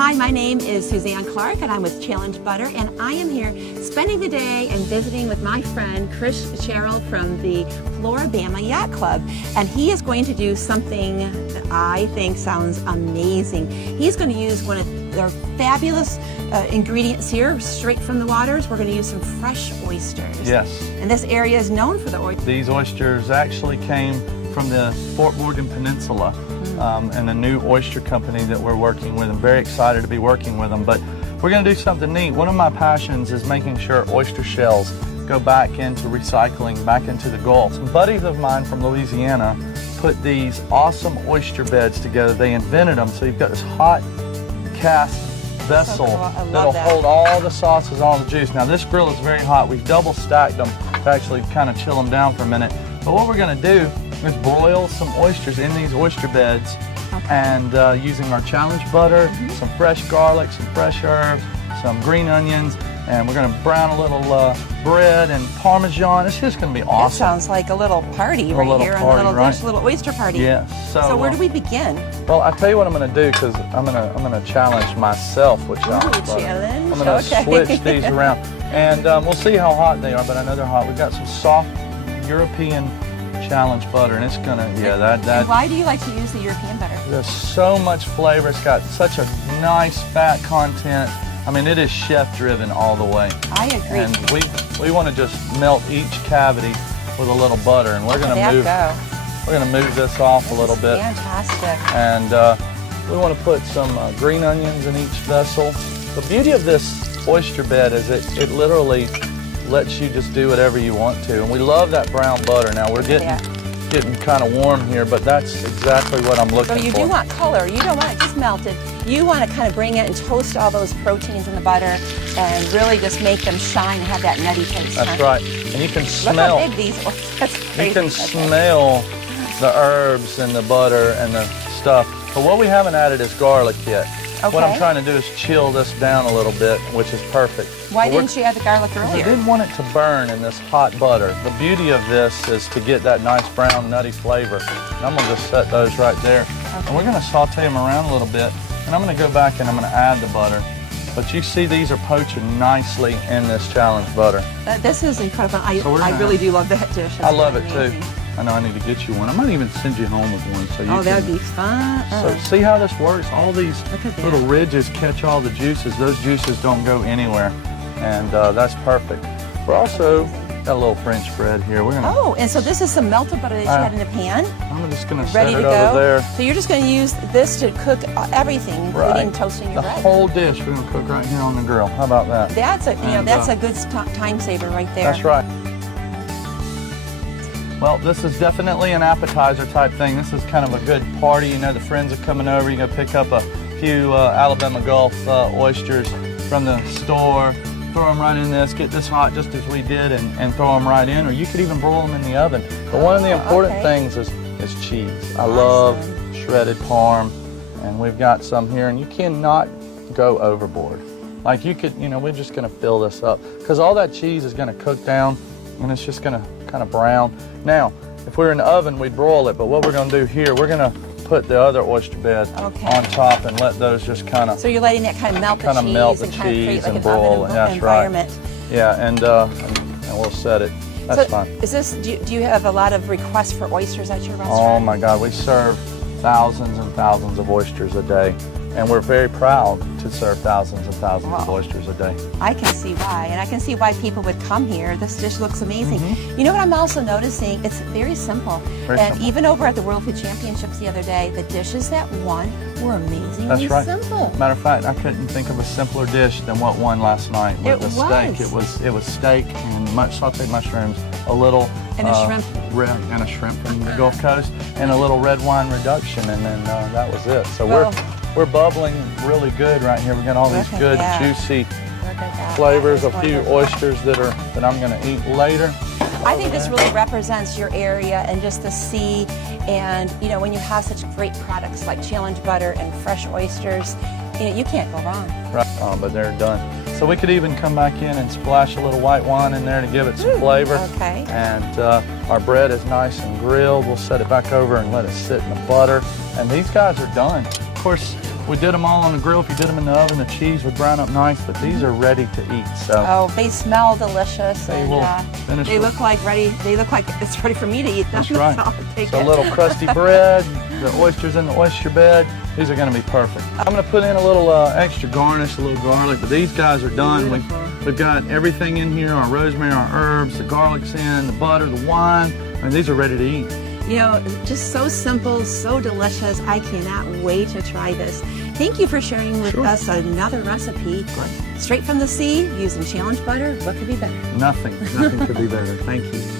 Hi, my name is Suzanne Clark and I'm with Challenge Butter, and I am here spending the day and visiting with my friend Chris Sherrill from the Floribama Yacht Club, and he is going to do something that I think sounds amazing. He's going to use one of their fabulous ingredients here straight from the waters. We're going to use some fresh oysters. Yes. And this area is known for the oysters. These oysters actually came from the Fort Morgan Peninsula. And a new oyster company that we're working with. I'm very excited to be working with them, but we're going to do something neat. One of my passions is making sure oyster shells go back into recycling, back into the Gulf. Some buddies of mine from Louisiana put these awesome oyster beds together. They invented them, so you've got this hot cast vessel that'll hold all the sauces, all the juice. Now this grill is very hot. We've double stacked them to actually kind of chill them down for a minute. But what we're going to do is broil some oysters in these oyster beds, and using our challenge butter, some fresh garlic, some fresh herbs, some green onions, and we're going to brown a little bread and Parmesan. It's just going to be awesome. That sounds like a little party right here, a little oyster party. Yes. So where do we begin? Well, I'll tell you what I'm going to do, because I'm going to challenge myself with challenge butter. Challenge. I'm going to switch these around, and we'll see how hot they are. But I know they're hot. We've got some soft European challenge butter, and it's gonna, And why do you like to use the European butter? There's so much flavor. It's got such a nice fat content. I mean, it is chef driven all the way. I agree. And we want to just melt each cavity with a little butter, and we're gonna move this off a little bit. Fantastic. And we want to put some green onions in each vessel. The beauty of this oyster bed is it literally lets you just do whatever you want to, and we love that brown butter. Now we're getting kind of warm here, but that's exactly what I'm looking for. So you do want color. You don't want it just melted. You want to kind of bring it and toast all those proteins in the butter and really just make them shine and have that nutty taste. That's right. And you can smell. Look how big these are. That's crazy. You can smell the herbs and the butter and the stuff. But what we haven't added is garlic yet. Okay. What I'm trying to do is chill this down a little bit, which is perfect. Why didn't you add the garlic earlier? I didn't want it to burn in this hot butter. The beauty of this is to get that nice brown nutty flavor. And I'm going to just set those right there. Okay. And we're going to saute them around a little bit. And I'm going to go back and I'm going to add the butter. But you see these are poaching nicely in this challenge butter. This is incredible. I really do love that dish. I love it too. I know I need to get you one. I might even send you home with one. So you that would be fun. So see how this works? All these little ridges catch all the juices. Those juices don't go anywhere. And that's perfect. We're also got a little French bread here. We're gonna. And so this is some melted butter that you had in a pan. I'm just gonna set ready it to go over there. So you're just gonna use this to cook everything, including toasting your bread. The whole dish we're gonna cook right here on the grill. How about that? That's a that's a good time saver right there. That's right. Well, this is definitely an appetizer type thing. This is kind of a good party. You know, the friends are coming over. You go pick up a few Alabama Gulf oysters from the store, throw them right in this, get this hot just as we did, and throw them right in. Or you could even broil them in the oven. But one of the important things is cheese. I love shredded parm, and we've got some here, and you cannot go overboard. Like you could, we're just gonna fill this up, because all that cheese is gonna cook down, and it's just gonna kind of brown. Now, if we were in the oven, we'd broil it, but what we're gonna do here, we're gonna put the other oyster bed on top and let those just kind of. So you're letting that kind of melt the cheese and kind of create like an oven environment. Yeah, and we'll set it. That's fine. Is this? Do you have a lot of requests for oysters at your restaurant? Oh my God, we serve thousands and thousands of oysters a day. And we're very proud to serve thousands and thousands of oysters a day. I can see why, and I can see why people would come here. This dish looks amazing. You know what I'm also noticing? It's very simple. Even over at the World Food Championships the other day, the dishes that won were amazingly simple. Matter of fact, I couldn't think of a simpler dish than what won last night with the steak. It was steak and sauteed mushrooms, a little and a shrimp from the Gulf Coast, and a little red wine reduction, and then that was it. So we're bubbling really good right here. We got all these good juicy flavors. A few oysters that I'm going to eat later. I think this really represents your area and just the sea, and when you have such great products like Challenge Butter and fresh oysters, you can't go wrong. Right, but they're done. So we could even come back in and splash a little white wine in there to give it some flavor. Okay. And our bread is nice and grilled. We'll set it back over and let it sit in the butter. And these guys are done. Of course, we did them all on the grill. If you did them in the oven, the cheese would brown up nice, but these are ready to eat. So Oh, they smell delicious. They and will finish they with- look like ready. They look like it's ready for me to eat. That's right. I'll take So a it. little crusty bread, the oysters in the oyster bed. These are going to be perfect. I'm going to put in a little extra garnish, a little garlic, but these guys are done. We've got everything in here, our rosemary, our herbs, the garlic's in, the butter, the wine. I mean, these are ready to eat. You know, just so simple, so delicious. I cannot wait to try this. Thank you for sharing with Sure. us another recipe. Great. Straight from the sea, using challenge butter. What could be better? Nothing could be better. Thank you.